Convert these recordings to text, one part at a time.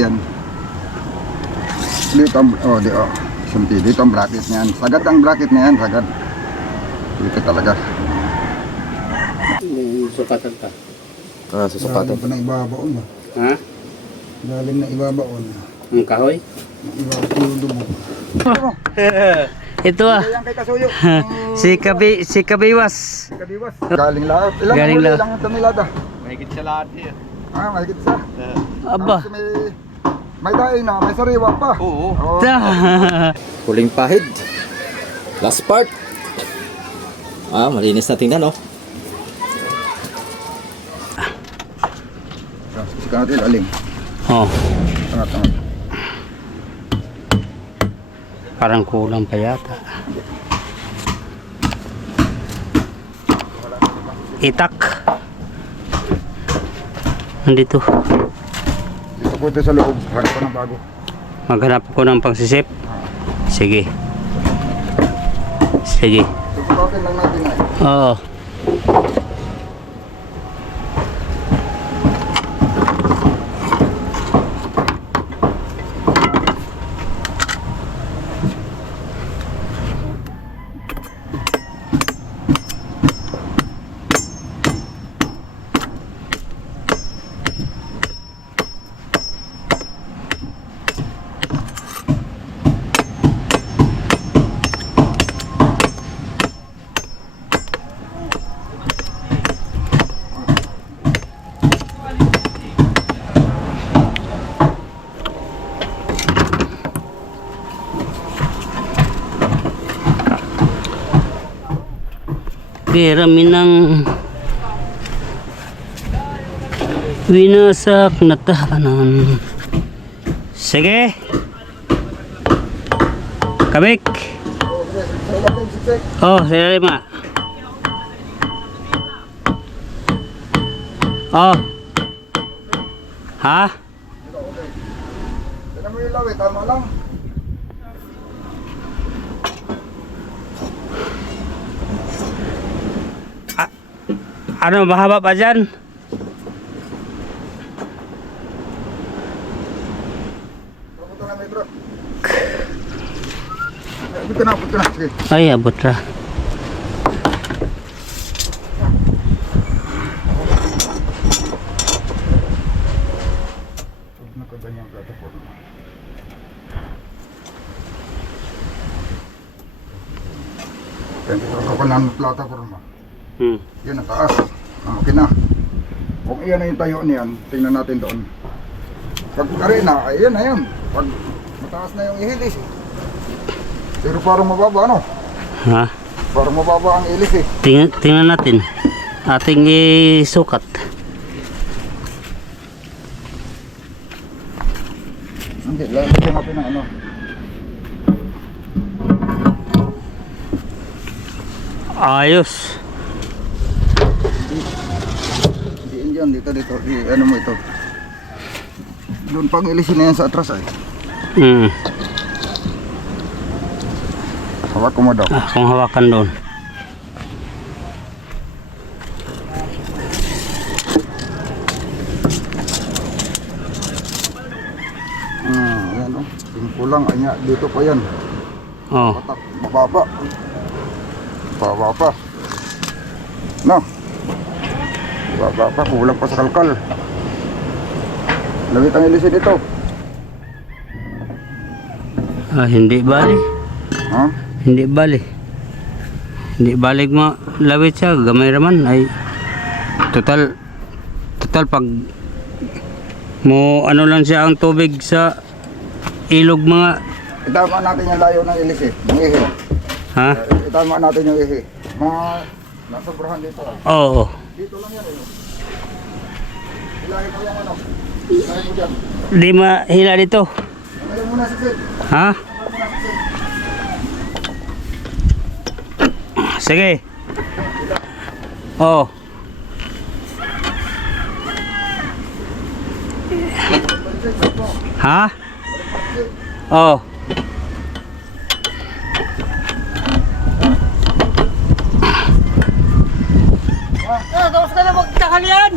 yan. Dito ang, sunti. Dito ang bracket niyan. Sagad ang bracket niyan, sagad. Dito talaga. Sukatan ka. Susukatan. Lalim pa ng ibabaon ba? Ha? Lalim na ibabaon. Ang kahoy? Ibabaon yung dumo. Ito ah. Yan kay Kasuyo. Si Kabiwas. Kabiwas. Galing lahat. Ilang Galing huli, lahat. ilang tamilada. Mahigit sa lahat niya. Mahigit sa. Aba. Tapos may daing na, may sariwa pa. Oo. Huling pahid. Last part. Malinis na tingnan, oh. Sikat natin, aling. Oh, Tangat. parang kulang pa yata. Itak. Nandito. Dito po ito sa loob. Hanap ko ng bago. Maghanap ko ng pangsisip. Sige. Sige. Susukatin lang natin ay. Oo. Rami ng winasak na tahanan. Sige. Kabik. Oh, sila lima. Oh. Ha? Tignan mo yung lawi, tama lang. Ano, mahaba pa dyan? Pupunta na metro. Punta na. Sige. Ay, abot na. Huwag na kaganyang plataforma. Kaya ito ko ng plataforma. Yan ang taas. Okay na. Kung iyan na yung tayo niyan, tingnan natin doon. Pag arena, ayan na yan. Pag mataas na yung ihilis. Pero parang mababa, ano? Ha? Parang mababa ang ilis eh. Tingnan natin. Ating isukat. Hindi, lalagyan natin ng ano. Ayos. Diin dyan, dito. Ano mo ito? Doon pang ilisin na yan sa atras ay. Hawak ko mo daw. Kung hawakan doon. Ayan o. Kulang, anya. Dito pa yan. Oh. Patak, mababa. Mababa pa. No. Mababa pa, kulang pa sa kalkal. Lawit ang ilisin dito. Hindi bali. Ha? Hindi bali. Hindi balik mo lawit siya. Gamay raman ay total pag mo ano lang siya ang tubig sa ilog mga. Itama natin yung layo ng ilis eh. Yung ihi. Ha? Itama natin yung ihi. Mga nasobrahan dito. Oo. Dito lang yan eh. Ilahin mo yung ano. Ilahin mo dyan. Di mahila dito. Ilahin mo na si Sid. Ha? Sige. Oh. Ha? Oh. Tapos ka na magtakal yan!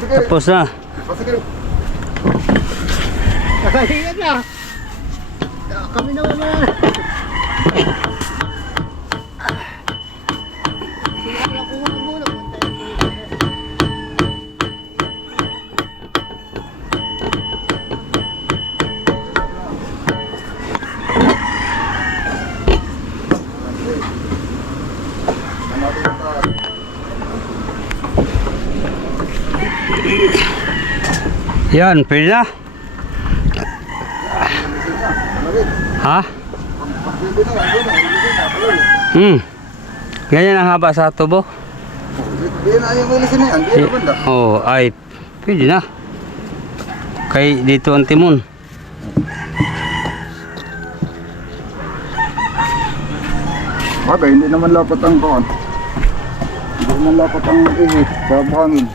Sige. Tapos na. Sige. Ayan na. Kami naman na. Yan, pwede na. Ha? Ganyan ang haba sa tubo. Di na yung ilisin na yan. Di na banda. Oh, ay, pwede na. Kay dito ang timon. Bagay, hindi naman lapat ang kawan. Hindi naman lapat ang ihip sa buhangin.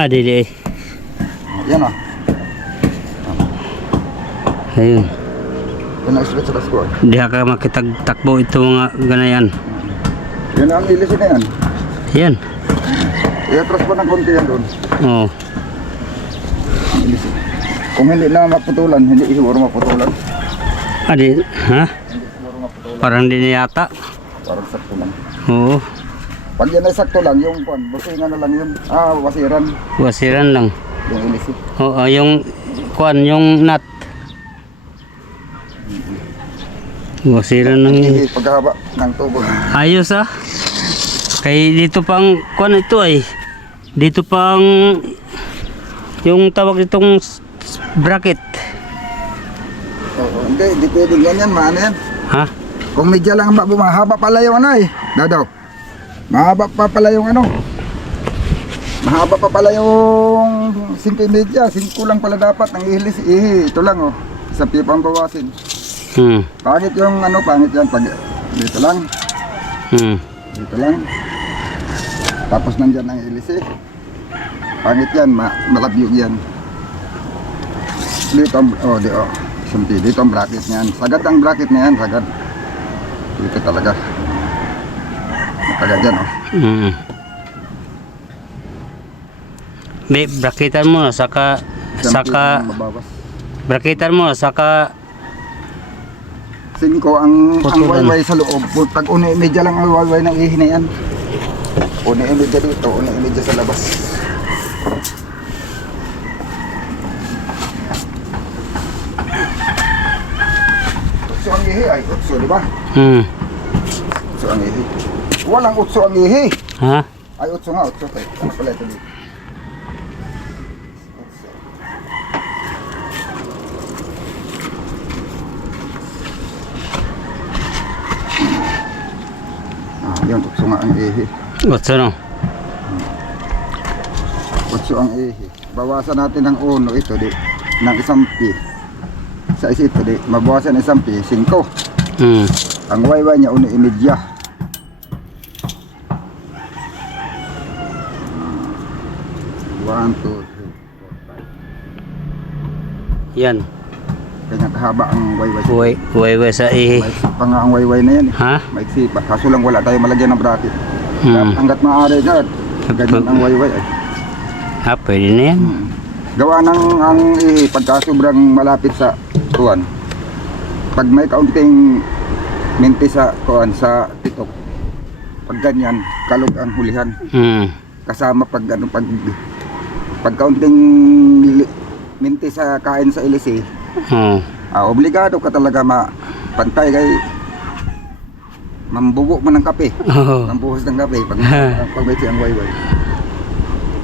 Ah, dili. Yan ah. Ayun. Yan ang stretch sa squad. Di ka makitagtakbo ito mga ganayan. Yan ang ilisin na yan. Yan. I-atras pa ng konti yan doon. Oh. Ilisin. Kung hindi na maputulan, hindi siguro maputulan. Ah, di. Ha? Hindi siguro maputulan. Parang di na yata. Parang sakto lang. Oo. Pag yan ay sakto lang, yung kwan, busingan na lang yun. Ah, wasiran. Wasiran lang. Yung ilisin. Oo, yung kuan, yung nut. Wasiran lang yun. Hindi, paghahaba ng tubo. Ayos ah. Kay dito pang kuan ito ay. Dito pang yung tawag itong bracket. Oo, hindi pwede ganyan, maano yan. Ha? Kung medya lang mahaba pala yung ano eh. Dadaw. Mahaba pa pala yung ano. Mahaba pa pala yung 5 media. 5 lang pala dapat. Ang ihilis, ito lang oh. Isang pipang bawasin. Pangit yung ano, pangit yan. Pag dito lang. Dito lang. Tapos nandyan ang ilis eh. Pangit yan, malabyog yan. Dito, oh, dito ang bracket niyan. Sagad ang bracket niyan, sagad. Dito talaga. Nakagad yan, oh. May bracketan mo saka Mabawas. bracketan mo saka 5 ang Putulan. wayway sa loob. Pag uni-media lang ang wayway ng ihi na yan. Uni-media dito, uni-media sa labas. Utso ang ihi ay utso, di ba? Utso ang ihi. Walang utso ang ihi. ha? Ay utso nga, utso. Ay, ano pala ito dito? Utso. Yan, utso nga ang ihi. What's no? Utso ang ihi. Bawasan natin ng uno ito di ng isang pi. Sa isa ito di mabawasan ng isang pi 5. Ang wayway niya uno imedya. One, two, three, four, five. Yan. Kanya kahaba ang wayway. Way sa ihi. Maiksi pa nga ang wayway na yan eh. Ha? Maiksi pa. Kaso lang wala tayo malagyan ng bracket. Hanggat maaari na ganyan ang wayway eh. Ha, pwede na yan. Gawa ng ang pagka sobrang malapit sa tuwan. Pag may kaunting minti sa tuwan sa titok. Pag ganyan, kalog ang hulihan. Kasama pag ano pag kaunting minti sa kain sa ilisi. Obligado ka talaga mapantay kay mambubo man ng kape. Mambuhos ng kape pag may siyang wayway.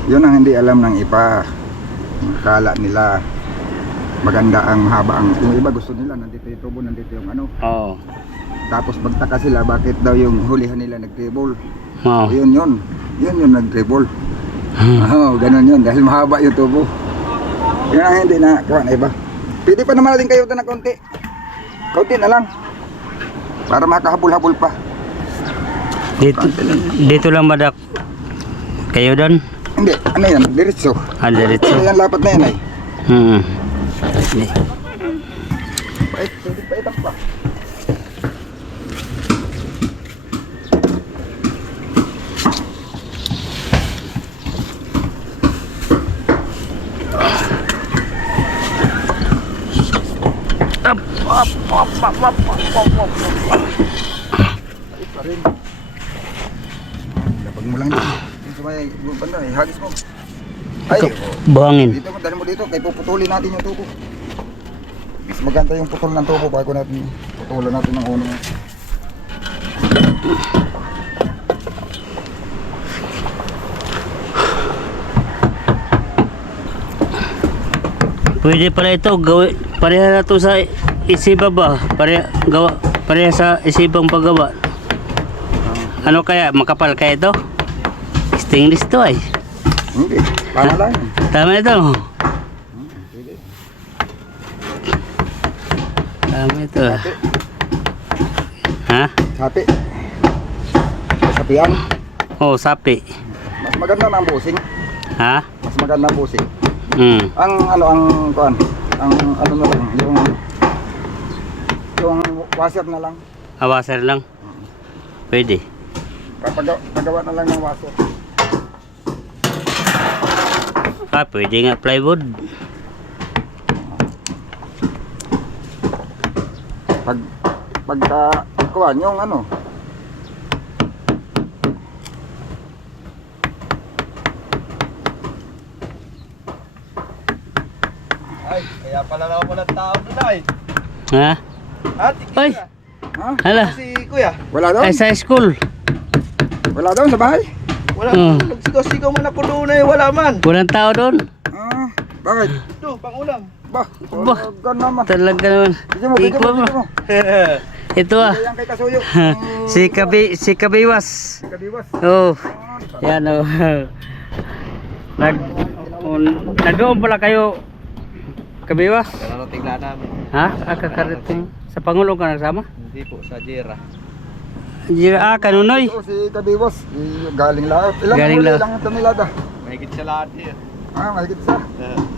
Yun ang hindi alam ng iba. Kala nila maganda ang haba ang yung iba gusto nila nandito yung tubo, nandito yung ano. Tapos magtaka sila bakit daw yung hulihan nila nag-dribble. Yun nag-dribble. Ganun yun dahil mahaba yung tubo. Yun ang hindi na kuha na iba. Pwede pa naman natin kayo na konti. Konti na lang. Para makahabol-habol pa. Dito lang badak kayo doon? Hindi, ano yan? Diretso. Diretso. Ano yan, lapat na yan ay. Pwede pa pa. Ayos pa rin. Lapag mo lang dito. Dito may banda, ihagis mo. Ay, Buhangin. dito mo, dali mo dito. Kaya puputulin natin yung tubo. Mas maganda yung putol ng tubo bago natin putulan natin ng uno. Pwede pala ito gawin. Pareha na to sa isiba ba? Pareha sa isibang paggawa. Ano kaya? Makapal kaya ito? Stainless to ay. Hindi, tama lang yun. Tama ito. Sige. Tama ito. Sapi. Ha? Sapi. Sapian. Oh, sapi. Mas maganda na ang busing. Ha? Mas maganda ang busing. Hmm. Ang kuan. Ang ano na lang, yung washer na lang. Awaser lang. Pwede. Pagawa na lang ng washer. Ah, pwede nga plywood. Pagka kuan yung ano. Ay, kaya pala na ako ng tao doon ay. Ha? Ate, Ay! Ha? Hala. si kuya. Wala doon? Ay, sa school. Wala doon sa bahay? Wala, Hmm. nagsigaw-sigaw man ako doon ay wala man. Walang tao doon. Ah, bakit? Ito, pang-ulam. Ba, Bah. talaga naman. Talaga naman. Bigyan mo, bigyan mo, Ikaw bigyan mo. Ito ah. Kaya yan kay Kasuyo. Si Kabiwas. Kadiwas. Oh. Yan oh. Nag-doon pala kayo Kabiwas? Kararating na namin. Ha? Kakarating. Sa Pangulo ka nagsama? Hindi po, sa Jera. Jira kanunoy. Ito si Kadiwas. Galing lahat. Ilang Galing huli lahat. lang ang tumilada. Mahigit sa lahat here. Ah, mahigit sa.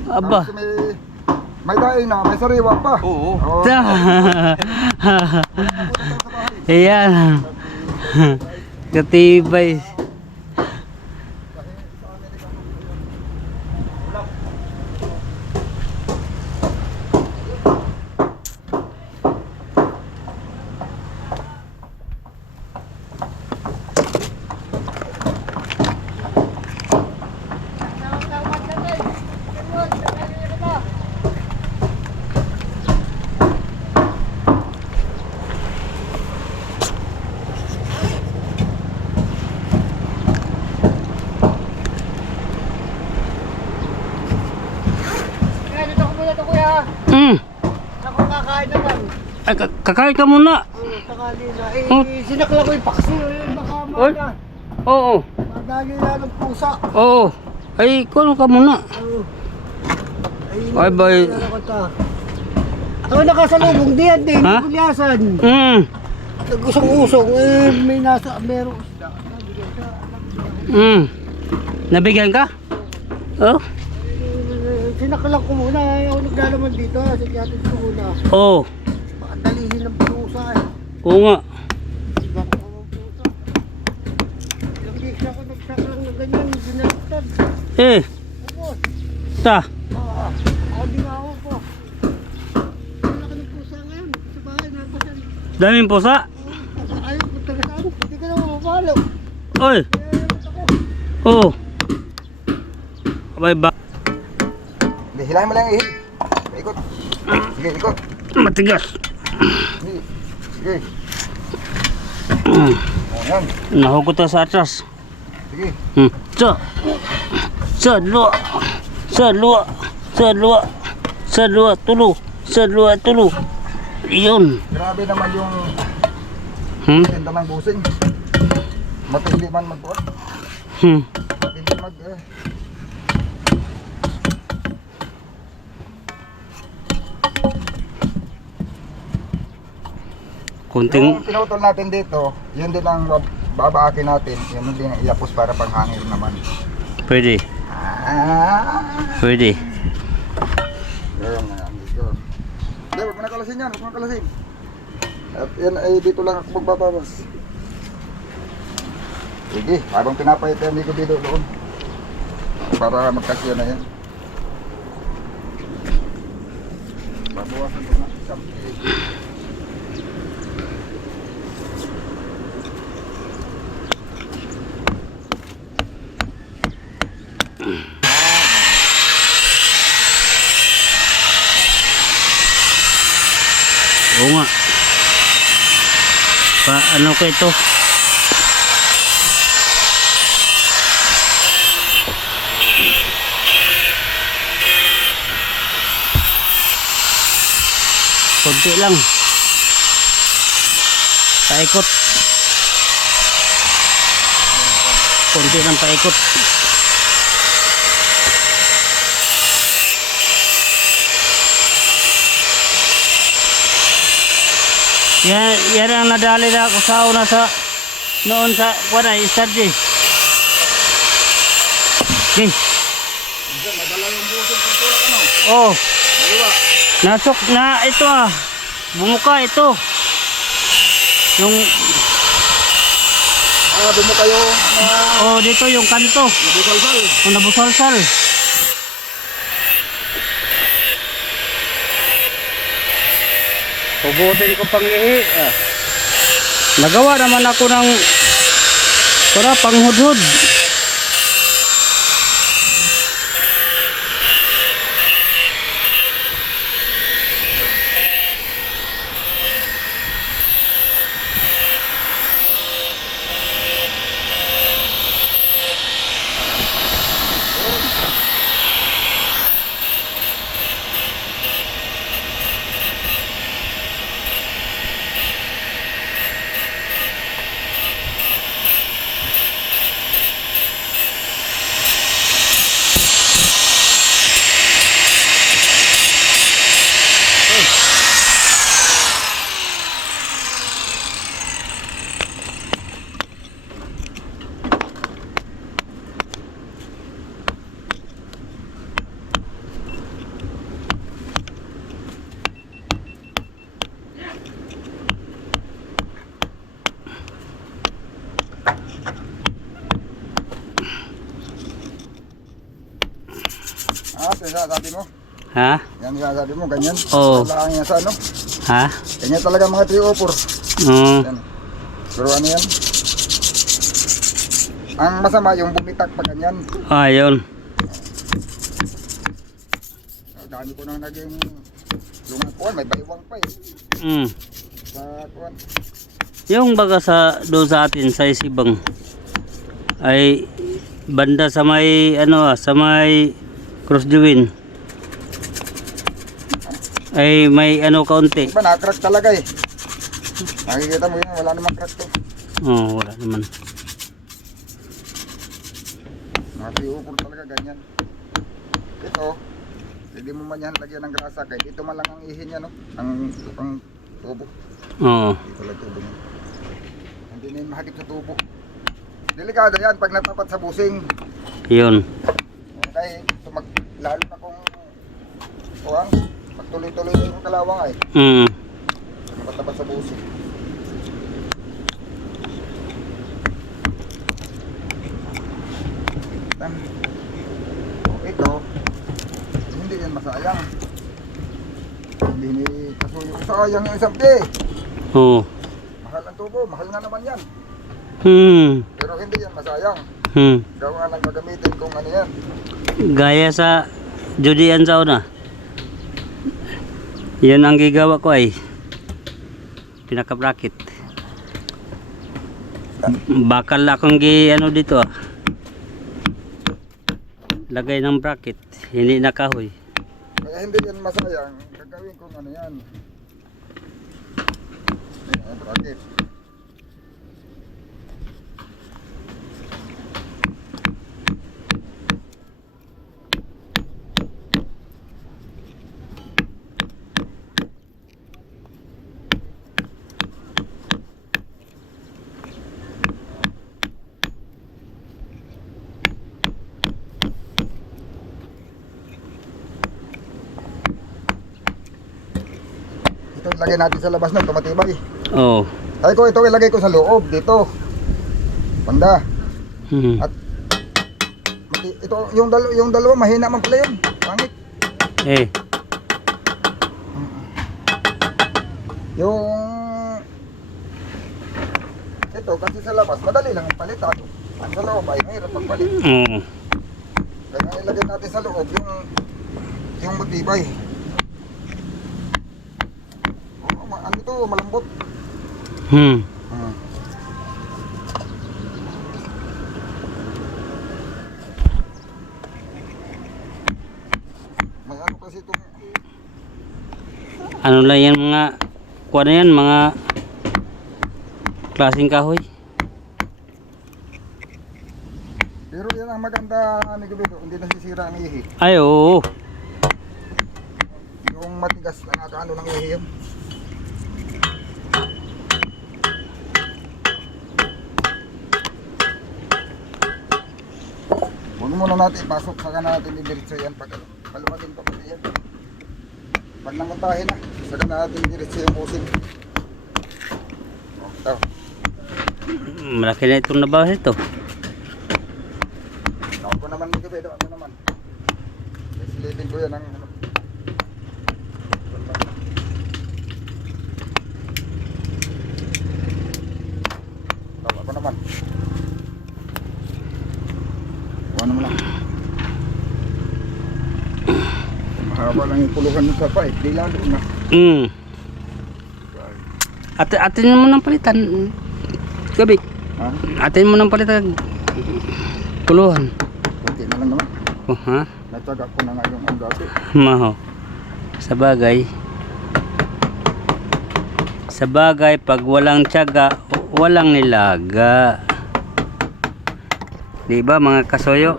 Aba. Tapos may daing na, may sariwa pa. Oo. Oh, Ta. Ayan. Katibay. Kaya dito ko muna ito kuya. Ako kakain naman. Ay, kakain ka muna. Sakali na. Oh. Sinakla ko yung paksi. Baka Oy. Oo. madali na ng pusa. Oo. Ay, kuno ka muna. Ay, bay. Ako nakasalubong diyan din. Ha? Kulyasan. Nag-usong-usong. May nasa, meron. Nabigyan ka? Oh. Sinakla ko muna. Ako naglalaman dito. Sigyatid ko muna. Oo. Baka dalihin ng pusa eh. Oo nga. Baka ng pusa. Ilang beses ako nagsaklang na ganyan. Sinaliktad. Eh, Tapos. ta. Ako din ako po. Wala ka ng pusa ngayon. Sa bahay napasan. Daming pusa. Ayaw ko taga saan. Hindi ka na mapapalo. Oy. Kaya naman ako. Oo. Abay ba? Hindi, hilahin mo lang yung ihip. Ikot. Sige, ikot. Matigas. Sige. Sige. Ayan. Nahugot na sa atras. Sige. Sa luwa. Sa luwa. Sa luwa. Sa luwa. Tulo. Sa luwa. Tulo. Iyon. Grabe naman yung tinda ng busing. Matindi man magbuhat. Matindi mag Kunting. Yung pinutol natin dito, yun din ang babaakin natin. Yun din ang iapos para panghangir naman. Pwede. Pwede. Yan na, dito. Hindi, huwag mo na kalasin yan, huwag mo na kalasin. At yan ay dito lang ako magbababas. Sige, habang pinapahit yan, hindi ko dito doon. Para magkasya na yan. Bawasan ko na isang Oo nga. Ano ko ito? Konti lang. Paikot. Konti lang paikot. Yan ang nadali na ako sa una sa noon sa wala study. Okay. madala yung buso ng tulak ano. Oh, Dalawa. nasok na ito ah. Bumuka ito. Yung Doon mo kayo oh dito yung kanto. nabusalsal. Yung nabusalsal. Hugutin ko pang ihi. Ah. Nagawa naman ako ng para panghudhud. Sinasabi mo? Ha? Yan sinasabi mo, ganyan. Oo. Kailangan yan sa ano. Ha? Ganyan talaga mga 304. Yan. Pero ano yan? Ang masama yung bumitak pa ganyan. Ayun. Dami ko nang naging yung kuwan, may baywang pa eh. Sa kuwan. Yung baga sa doon sa atin sa Isibang ay banda sa may ano sa may Cross Diwin ay may ano kaunti. Iba na-crack talaga eh. Nakikita mo yun, wala namang crack to. Oh, wala naman. Mga 304 talaga ganyan. Ito, hindi mo man yan lagyan ng grasa kahit ito man lang ang ihin niya no. Ang tubo. Oo. Ito lang tubo niya. Hindi na yun mahagip sa tubo. Delikado yan pag natapat sa busing. Yun. Kaya lalo na kung kuwang pagtuloy-tuloy na yung kalawang ay matapat sa busing. Ito hindi yan masayang. Hindi ni kasuyo sayang yung isang pi. Oo. Mahal ang tubo, mahal nga naman yan. Pero hindi yan masayang. Gawa lang gagamitin kung ano yan. Gaya sa Judian sa una. Yan ang gigawa ko ay pinaka-bracket. Bakal akong ano dito ah. Lagay ng bracket, hindi na kahoy. Kaya hindi yan masayang. Gagawin kung ano yan. Ayan, bracket. Ito ilagay natin sa labas na, tumatibay. Oo. Ay ko ito ilagay ko sa loob dito. Panda. At ito yung dalawa mahina man pala yun. Pangit. Eh. Yung ito kasi sa labas, madali lang ang palitan. Ang sa loob ay mahirap ang palit. Oo. Kaya ilagay natin sa loob yung matibay. Ano ito, malambot. Hmm. May ano kasi itong Ano lang yan mga kuha na yan, mga klaseng kahoy. pero yan ang maganda ni Gubido, hindi nasisira ang ihi. Ay, oo. Yung matigas na nakaano ng ihi yun. Huwag muna natin ipasok, saka natin idiretso yan pag palumating pa pati yan. Pag namuntahin na, saka natin idiretso yung usin. Oh, ito. Malaki na itong nabahas ito. Ako naman ni Gubido, ako naman. Silipin ko yan ang ano. Ako naman. Ano mo lang. Mahaba lang yung puluhan ng sapa eh. Di lalo na. Hmm. Atin mo ng palitan. Gabi. Ha? Atin mo ng palitan. Puluhan. Kunti na lang naman. Oh, ha? Natsaga ko na nga yung ang dati. Maho. Sa bagay, pag walang tiyaga, walang nilaga. Di ba mga kasoyo?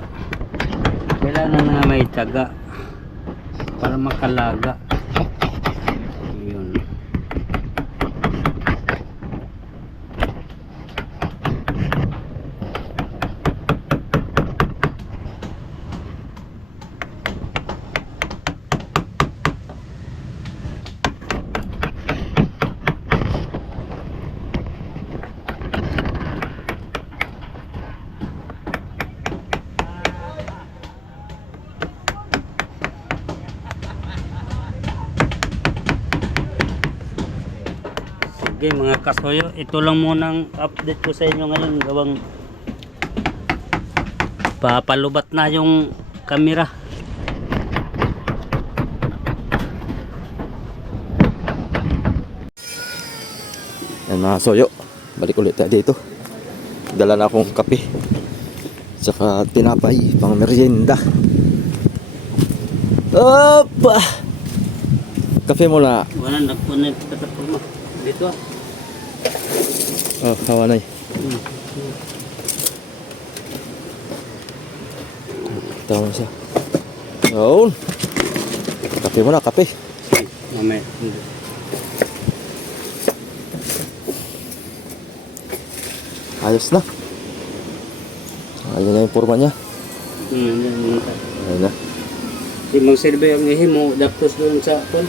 Kailangan na may tiyaga para makalaga. Yun. Sige mga kasoyo, ito lang munang update ko sa inyo ngayon. Gawang papalubat na yung kamera. Yan mga soyo, balik ulit tayo dito. Dala na akong kape, saka tinapay, pang merienda. Opa! Kape muna. Wala, nagpunay plataforma. Dito ah. Oh, hawanay. Tama siya. Yun. Kape muna, kape. Sige, mamaya. Ayos na. Ayun na yung forma niya. Ayun na. Di magsilbi ang ihi mo, dapos doon sa kon.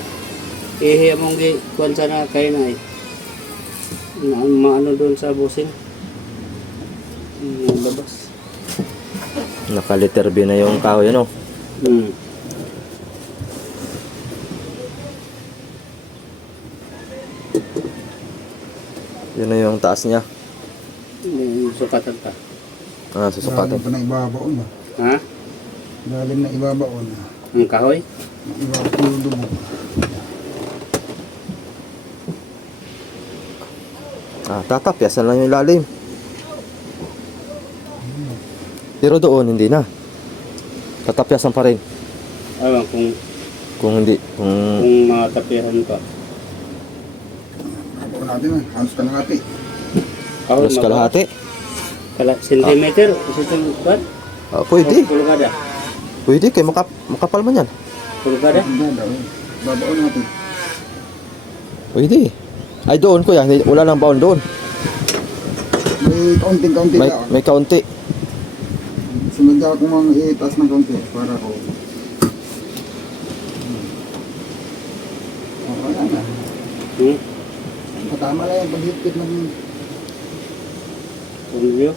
Ihi among kuwan sa na kayo na eh. Maano doon sa busing. Labas. Naka-letter B na yung kahoy, ano? Yun na yung taas niya. Sukatan ka. Ah, susukatan. Lalim pa ng ibabaon ba? Ha? Lalim na ibabaon. Ang kahoy? Ibabaon yung dubo. Ah, tatapyasan lang yung lalim. Pero doon, hindi na. Tatapyasan pa rin. Ewan Kung hindi, kung... matapihan ka. Ako natin na, halos kalahati. Kahoy, Halos kalahati. Sentimeter? Isang kuwan? Ah, pwede. Pulgada? Pwede, kaya makapal man yan. Pulgada? Babaon natin. Pwede. Ay, doon kuya, wala nang baon doon. May kaunting-kaunti May, lang. may kaunti. Sunod ako mga itaas ng kaunti para ko. Wala na. Matama lang yung paghigpit ng... Pulgyo?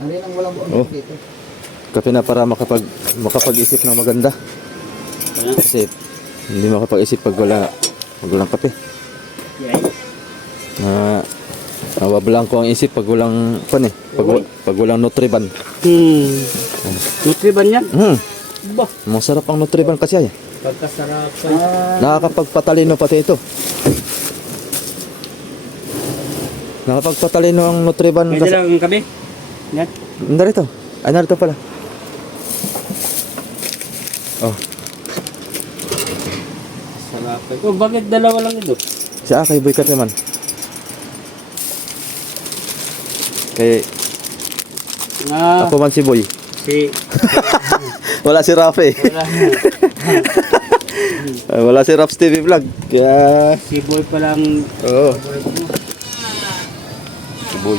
Ano yun ang walang baon Oh. dito? Kape na para makapag-isip ng maganda. Ano? Kasi hindi makapag-isip pag wala Pag walang kape. Yes. Nawablang ko ang isip pag walang pan eh. Pag walang Nutriban. Nutriban yan? Bah, Masarap ang Nutriban kasi ay. pagkasarapan. Nakakapagpatalino pati ito. Nakapagpatalino ang Nutriban May kasi. dala kang kape? Yan. Narito. Ay, narito pala. Oh, Sarapan. Oh, bakit dalawa lang ito? siya kay Boy Kape man. Kay Ah, ako man si Boy. si... Wala si Rafi. Wala. Wala si Raps TV Vlog. Kaya Si Boy palang... oo. Si Boy.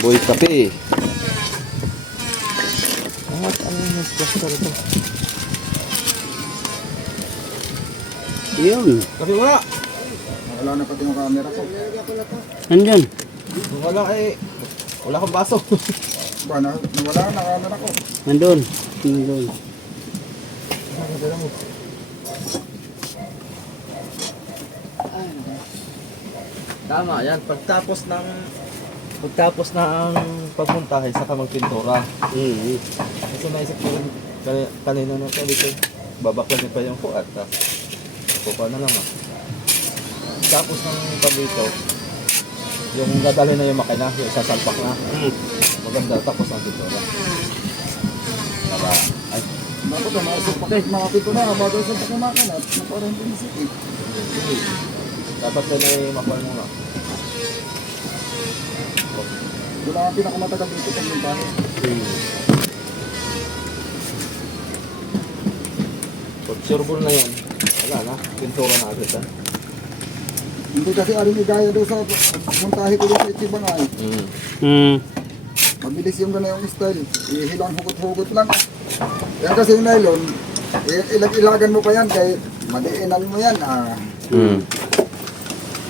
Boy Kape. Ano yung sponsor ito? Yun. Kape wala. Wala na pati yung camera ko. Nandyan. Wala eh. Wala akong baso. Ba, nawala na camera ko. Nandun. Nandun. Tama yan. Pagtapos ng pagpuntahe saka magpintura. Kasi naisip ko rin kanina na sabi ko, babaklasin pa yung kuat. Kukuha na naman. Tapos ng pabrito, yung dadali na yung makina, yung sasalpak na. Maganda tapos ng pintura. Para, ay, Dapat na mga pito na, bago sa pagkamakan at parang pinisip eh. dapat din ay makuha muna. Wala ang pinakamatagal dito pag yung bahay. Pag sureball na yan, wala na, pintura na agad ha. Hindi kasi aring igaya doon sa puntahe ko doon sa Ichibangay. Mabilis yung gano'n yung style. Ihilang hugot-hugot lang. Yan kasi yung nylon, ilag-ilagan mo pa yan kay madiinan mo yan.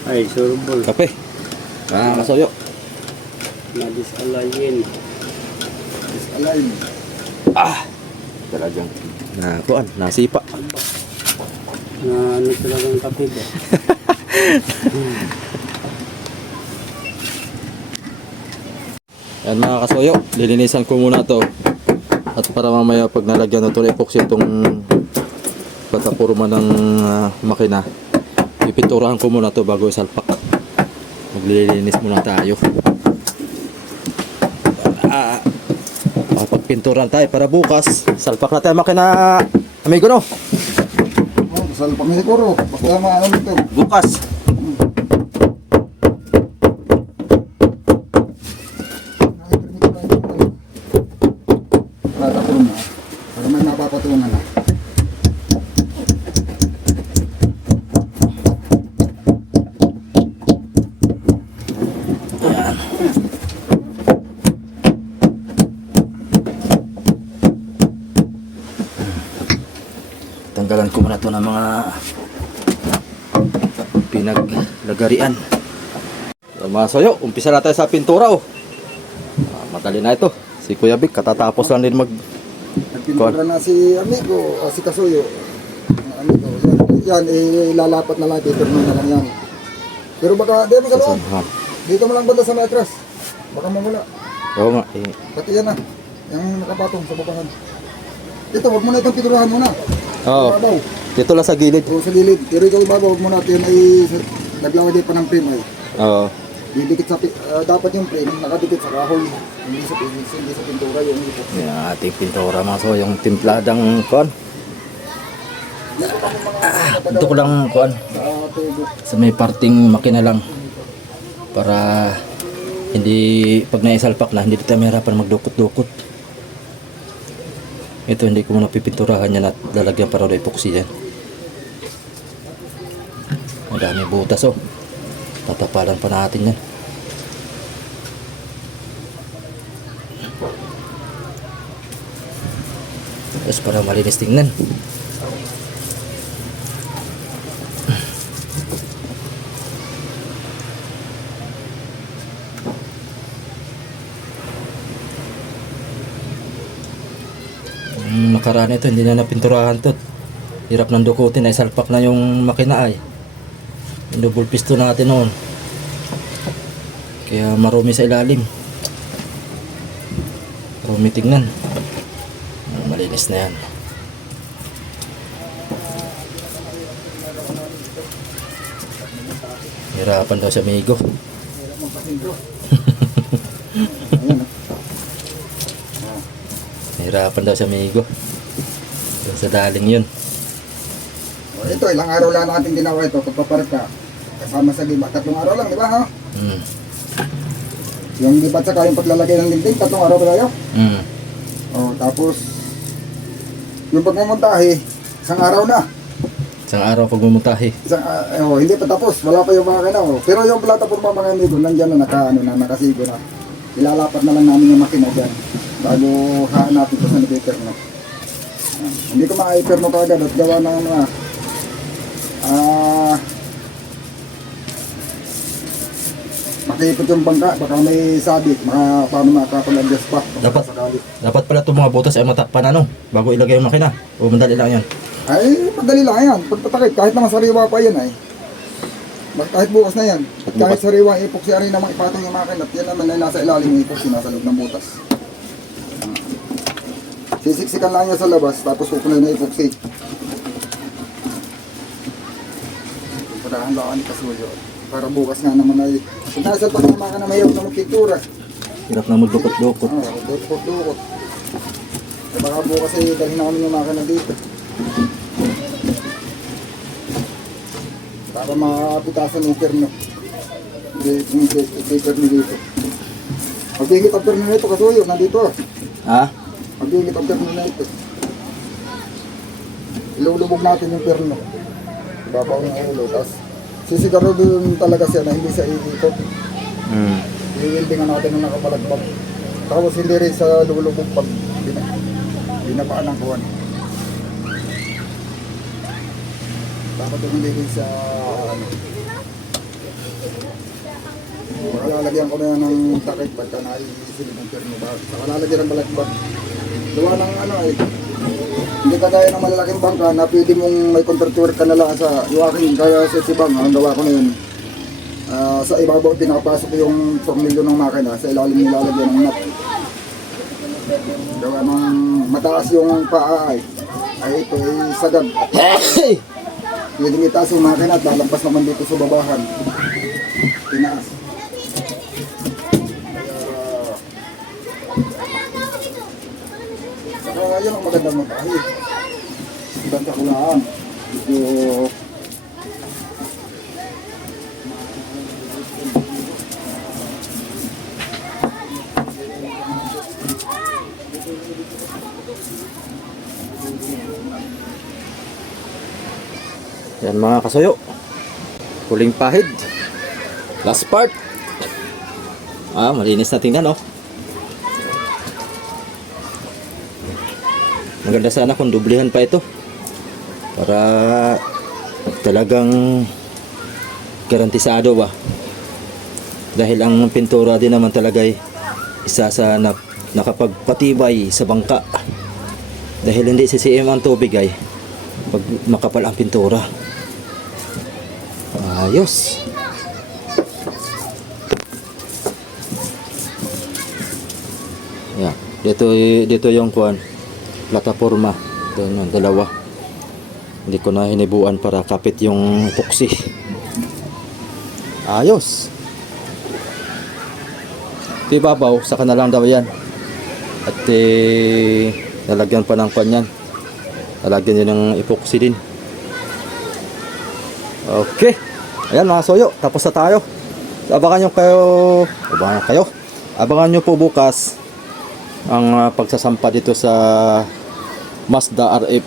Ay, surbol. Kape. Masoyo. Nadisalayin. Align. Talagang kuan, nasipa. Na ano talagang kape ba? Yan mga kasoyo, lilinisan ko muna to. At para mamaya pag nalagyan na ito na epoxy itong patapurma ng makina, pipinturahan ko muna to bago isalpak. Maglilinis muna tayo. Pagpinturan tayo para bukas salpak na tayo makina, amigo no? Salpak na siguro. Basta maano nito. Bukas. Tatapon na. Para may napapatungan na. Tanggalan ko muna to ng mga pinaglagarian. So, mga soyo, umpisa na tayo sa pintura oh. Madali na ito. Si Kuya Vic katatapos lang din Nagpintura na si amigo, si Kasuyo. Amigo, yan, ilalapat na lang, titurno na lang yan. Pero baka, di mo sa loob. Dito mo lang banda sa matras. Baka mawala. Oo nga. Pati yan na. Yung nakapatong sa bukahan. Ito, wag mo na itong pinurahan muna. Oo. Ibabaw. Dito lang sa gilid. O sa gilid. Pero ikaw ibabaw, wag mo na. Yun ay naglaway pa ng frame ay. Oo. Didikit sa, dapat yung frame, nakadikit sa kahoy. Hindi sa pintura yung ipot. Yan ang ating pintura mga soyo. Yung timpladang kuan. Ito ko lang kuan. Sa tubo. Sa may parting makina lang. Para hindi, pag naisalpak na, hindi tayo mahirapan magdukot-dukot. Ito hindi ko muna pipinturahan yan at lalagyan para ulit epoxy yan. Ang dami butas oh. Tatapalan pa natin yan. Tapos para malinis tingnan. Nakaraan ito, hindi na napinturahan to. Hirap ng dukutin ay salpak na yung makina ay. Yung double piston natin noon. Kaya marumi sa ilalim. Marumi tingnan. Malinis na yan. Hirapan daw sa amigo. Hirapan daw sa amigo. Doon sa daling yun. O, ito, ilang araw lang natin ginawa ito. Pagpaparit ka. Kasama sa giba. 3 araw lang, di ba ha? Yung lipat saka yung paglalagay ng linting, 3 araw ba tayo? O, tapos, yung pagmamontahe, 1 araw na. Isang araw pag bumutahi. Hindi pa tapos, wala pa yung makina. Pero yung plataforma mga amigo, nandyan na, nakasigo na. Ilalapat na lang namin yung makina dyan. Bago hahanapin ko sa nag-iperno. Hindi ko ma-iperno kagad at gawa ng makipot yung bangka, baka may sabit, paano makakapag-adjust pa. Dapat pala itong mga butas ay matakpan ano, bago ilagay yung makina. O madali lang yan. Ay, madali lang yan. Pagpatakit, kahit naman sariwa pa yan ay. Kahit bukas na yan. At kahit sariwa, epoxy rin naman ipatong yung makina. At yan naman ay nasa ilalim yung epoxy, nasa loob ng butas. Sisiksikan lang yan sa labas, tapos kukulay na epoxy. Padahan lang ni Kasuyo. Para bukas nga naman ay, kung nasa pa ng makina mayroon na magpintura. Hirap na magdukot-dukot. Dukot-dukot. Baka bukas ay dalhin na kami yung makina dito. Para makapitasan yung perno. Yung perno dito. Magbigit ang perno nito Kasuyo, nandito. Ha? Magbigit ang perno nito. Ilulubog natin yung perno. Ibabaw ng ulo. Tapos sisigaro doon talaga siya na hindi siya iikot. I-weldingan natin na nakapalagbag. Tapos hindi rin sa lulubog pag binabaan ng kuwan. Dapat hindi rin sa baka lalagyan ko na yan ng takip pagka naisilip ng perno. Saka lalagyan ng balagbag. Gawa ng hindi kagaya ng malalaking bangka na pwede mong may converter ka na lang sa yung aking kaya sa sibang. Ang gawa ko na yun. Sa ibabaw pinakapasok yung tornilyo ng makina. Sa ilalim nilalagyan ng nut. Gawa ng mataas yung paa ay ito ay sagad. Pwede itaas yung makina at lalampas naman dito sa babahan. Tinaas. Saka yan ang magandang montahe. Ganda ko lang. Medyo yan mga Kasuyo. Huling pahid. Last part. Malinis na tingnan, oh. Maganda sana kung dublihan pa ito. Para talagang garantisado ba. Dahil ang pintura din naman talaga ay isa sa nakapagpatibay sa bangka. Dahil hindi sisiim ang tubig ay pag makapal ang pintura. Ayos. Yeah. Dito yung kuan, plataforma. Ito yung dalawa. Hindi ko na hinibuan para kapit yung epoxy. Ayos. Ito ibabaw, saka na lang daw yan. At lalagyan pa ng kuan yan. Lalagyan din ng epoxy din. Okay. Ayan mga Kasuyo, tapos na tayo. Abangan nyo po bukas ang pagsasampa dito sa Mazda RF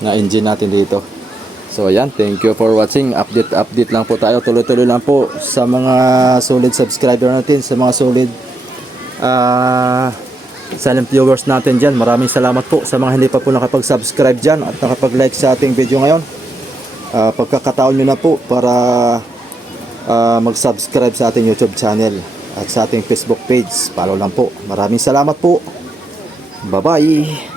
na engine natin dito. So ayan, thank you for watching. Update lang po tayo. Tuloy-tuloy lang po sa mga solid subscriber natin, sa mga solid silent viewers natin dyan. Maraming salamat po sa mga hindi pa po nakapag-subscribe dyan at nakapag-like sa ating video ngayon. Pagkakataon nyo na po para mag-subscribe sa ating YouTube channel at sa ating Facebook page. Follow lang po. Maraming salamat po. Bye-bye.